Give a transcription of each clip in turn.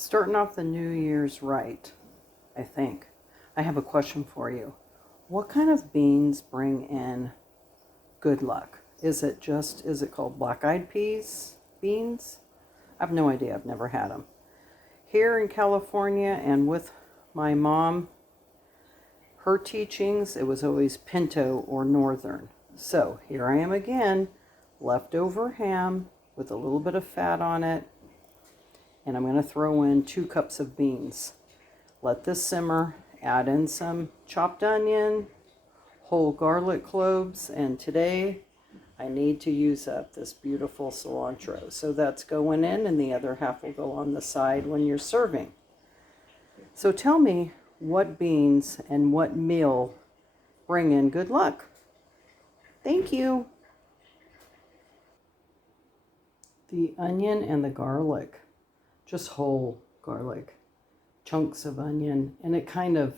Starting off the New Year's right, I think. I have a question for you. What kind of beans bring in good luck? Is it called black-eyed peas beans? I have no idea. I've never had them. Here in California and with my mom, her teachings, it was always pinto or northern. So here I am again, leftover ham with a little bit of fat on it. And I'm going to throw in 2 cups of beans. Let this simmer, add in some chopped onion, whole garlic cloves, and today I need to use up this beautiful cilantro. So that's going in, and the other half will go on the side when you're serving. So tell me what beans and what meal bring in good luck. Thank you. The onion and the garlic, just whole garlic, chunks of onion, and it kind of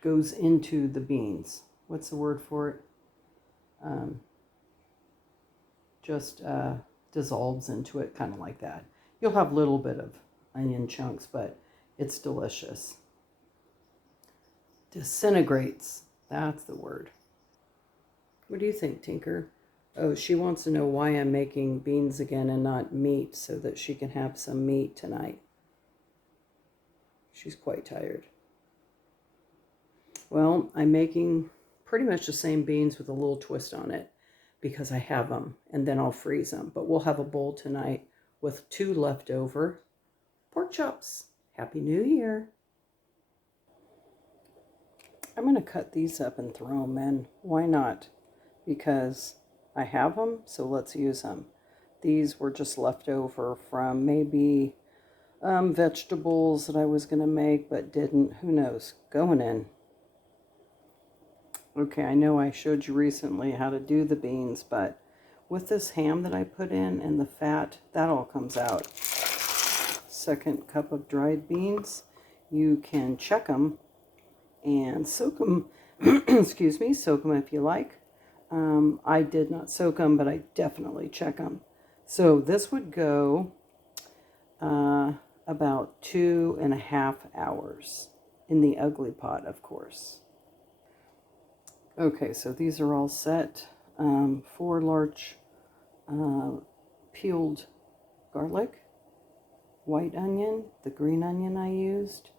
goes into the beans. What's the word for it? Dissolves into it, kind of like that. You'll have a little bit of onion chunks, but it's delicious. Disintegrates, that's the word. What do you think, Tinker? Oh, she wants to know why I'm making beans again and not meat, so that she can have some meat tonight. She's quite tired. Well, I'm making pretty much the same beans with a little twist on it because I have them, and then I'll freeze them. But we'll have a bowl tonight with 2 leftover pork chops. Happy New Year. I'm going to cut these up and throw them in. Why not? Because I have them, so let's use them. These were just left over from maybe vegetables that I was going to make but didn't. Who knows? Going in. Okay, I know I showed you recently how to do the beans, but with this ham that I put in and the fat, that all comes out. 2nd cup of dried beans. You can check them and soak them. Excuse me, soak them if you like. I did not soak them, but I definitely check them. So this would go about 2.5 hours in the ugly pot, of course. Okay, so these are all set. 4 large peeled garlic, white onion, the green onion I used,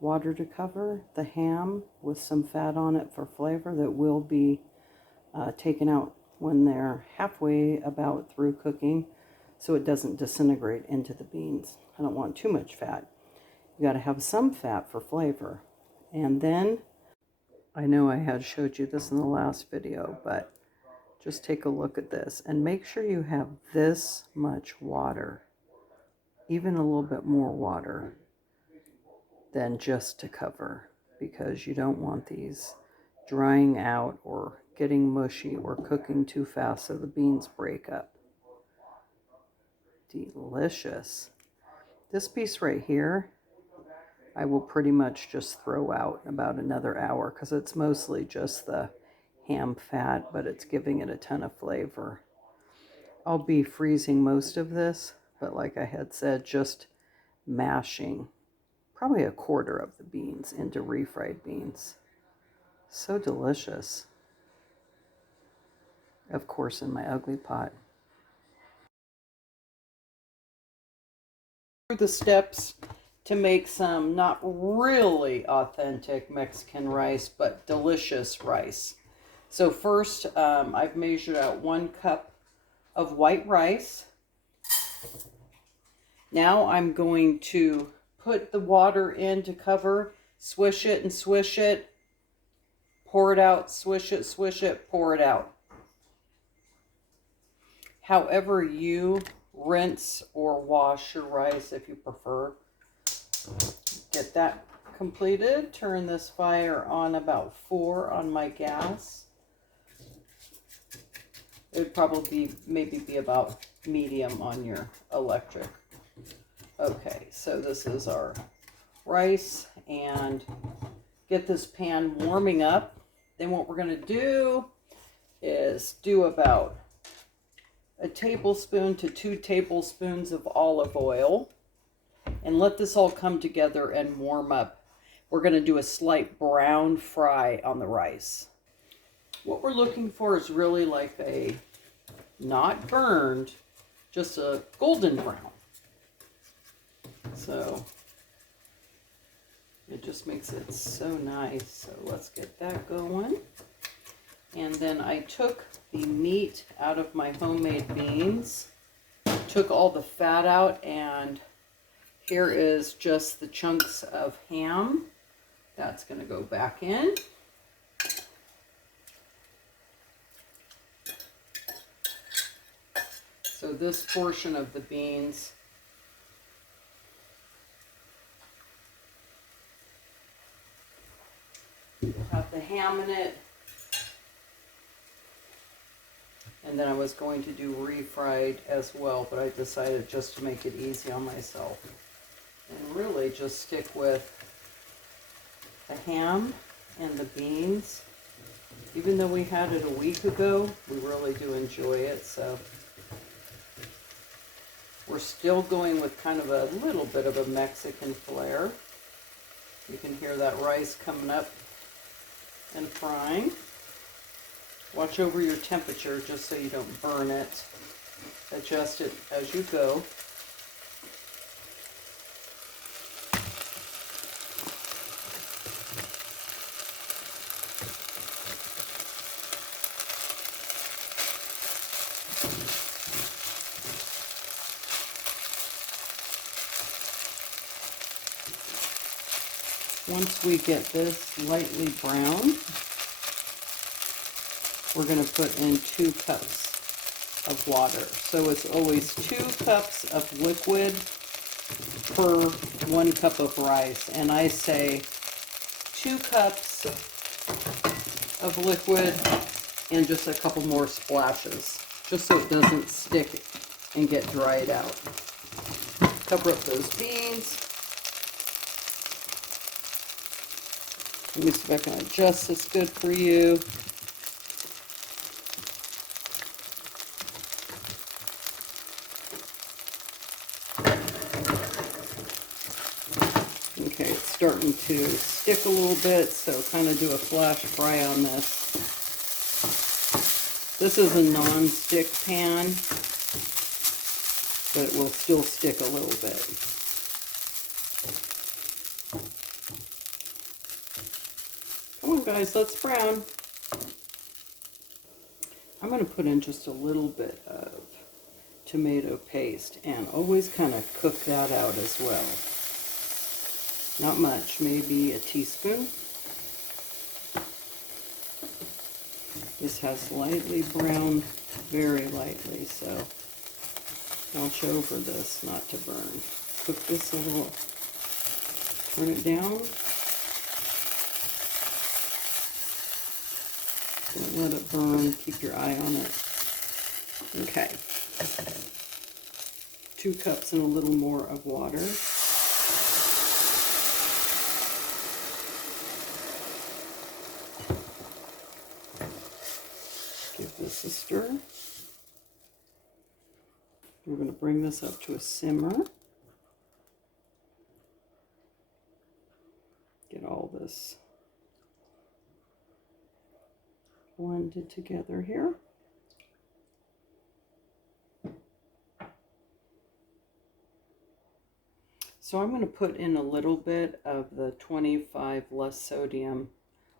water to cover, the ham with some fat on it for flavor that will be taken out when they're halfway about through cooking so it doesn't disintegrate into the beans. I don't want too much fat. You got to have some fat for flavor. And then, I know I had showed you this in the last video, but just take a look at this and make sure you have this much water, even a little bit more water than just to cover, because you don't want these drying out or getting mushy or cooking too fast so the beans break up. Delicious. This piece right here, I will pretty much just throw out about another hour because it's mostly just the ham fat, but it's giving it a ton of flavor. I'll be freezing most of this, but like I had said, just mashing probably 1/4 of the beans into refried beans. So delicious. Of course, in my ugly pot. Through the steps to make some not really authentic Mexican rice, but delicious rice. So first, I've measured out 1 cup of white rice. Now I'm going to put the water in to cover, swish it and swish it, pour it out, swish it, pour it out. However you rinse or wash your rice if you prefer. Get that completed. Turn this fire on about 4 on my gas. It would probably maybe be about medium on your electric. Okay, so this is our rice, and get this pan warming up. Then what we're going to do is do about a tablespoon to 2 tablespoons of olive oil, and let this all come together and warm up. We're going to do a slight brown fry on the rice. What we're looking for is really like a not burned, just a golden brown. So it just makes it so nice. So let's get that going. And then I took the meat out of my homemade beans, took all the fat out, and here is just the chunks of ham. That's going to go back in. So this portion of the beans have the ham in it. And then I was going to do refried as well, but I decided just to make it easy on myself. And really just stick with the ham and the beans. Even though we had it a week ago, we really do enjoy it. So we're still going with kind of a little bit of a Mexican flair. You can hear that rice coming up and frying. Watch over your temperature just so you don't burn it. Adjust it as you go. Once we get this lightly browned, we're going to put in 2 cups of water. So it's always 2 cups of liquid per 1 cup of rice. And I say 2 cups of liquid and just a couple more splashes, just so it doesn't stick and get dried out. Cover up those beans. Let me see if I can adjust this good for you. Okay, it's starting to stick a little bit, so kind of do a flash fry on this. This is a non-stick pan, but it will still stick a little bit. Come on guys, let's brown. I'm going to put in just a little bit of tomato paste and always kind of cook that out as well. Not much, maybe a teaspoon. This has lightly browned, very lightly, so watch over this not to burn. Cook this a little, turn it down. Don't let it burn, keep your eye on it. Okay. 2 cups and a little more of water. Give this a stir. We're going to bring this up to a simmer. Get all this blended together here. So I'm going to put in a little bit of the 25 less sodium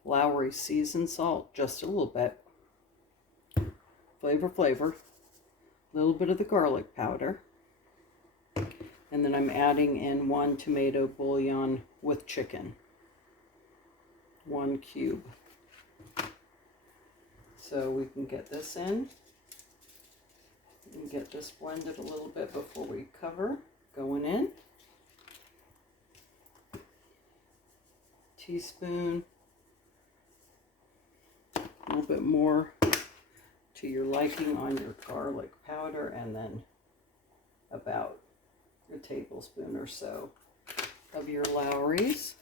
Lowry seasoned salt, just a little bit. Flavor. A little bit of the garlic powder. And then I'm adding in 1 tomato bouillon with chicken. 1 cube. So we can get this in and get this blended a little bit before we cover. Going in. Teaspoon. A little bit more to your liking on your garlic powder, and then about a tablespoon or so of your Lowry's.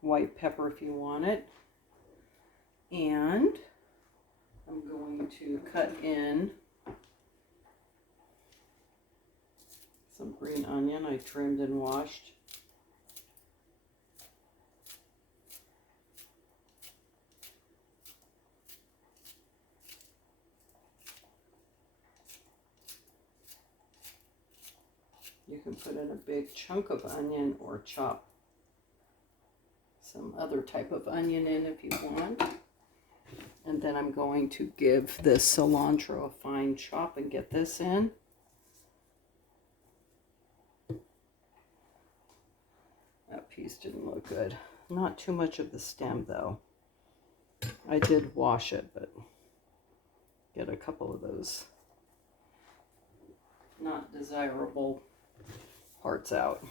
White pepper if you want it. And I'm going to cut in Some green onion I trimmed and washed. You can put in a big chunk of onion or chop some other type of onion in if you want. And then I'm going to give this cilantro a fine chop and get this in. That piece didn't look good. Not too much of the stem though. I did wash it, but get a couple of those not desirable parts out.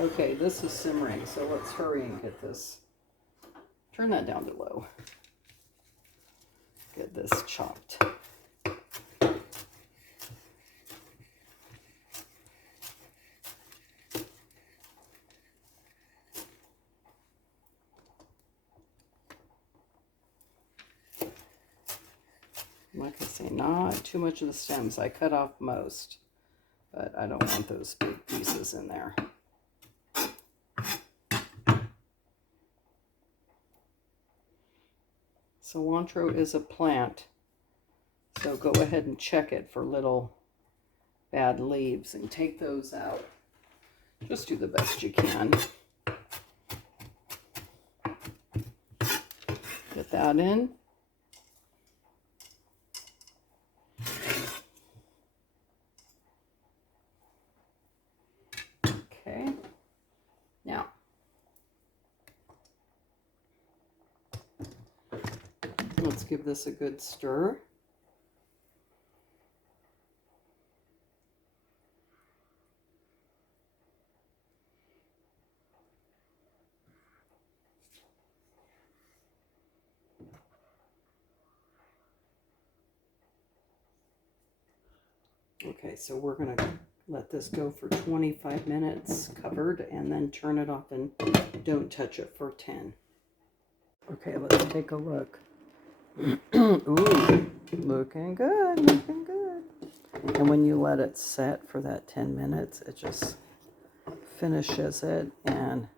Okay, this is simmering, so let's hurry and get this. Turn that down to low. Get this chopped. Like I say, not too much of the stems. I cut off most, but I don't want those big pieces in there. Cilantro is a plant, so go ahead and check it for little bad leaves and take those out. Just do the best you can. Get that in. Okay. Now, let's give this a good stir. Okay, so we're going to let this go for 25 minutes covered and then turn it off and don't touch it for 10. Okay, let's take a look. Ooh, looking good, looking good. And when you let it set for that 10 minutes, it just finishes it and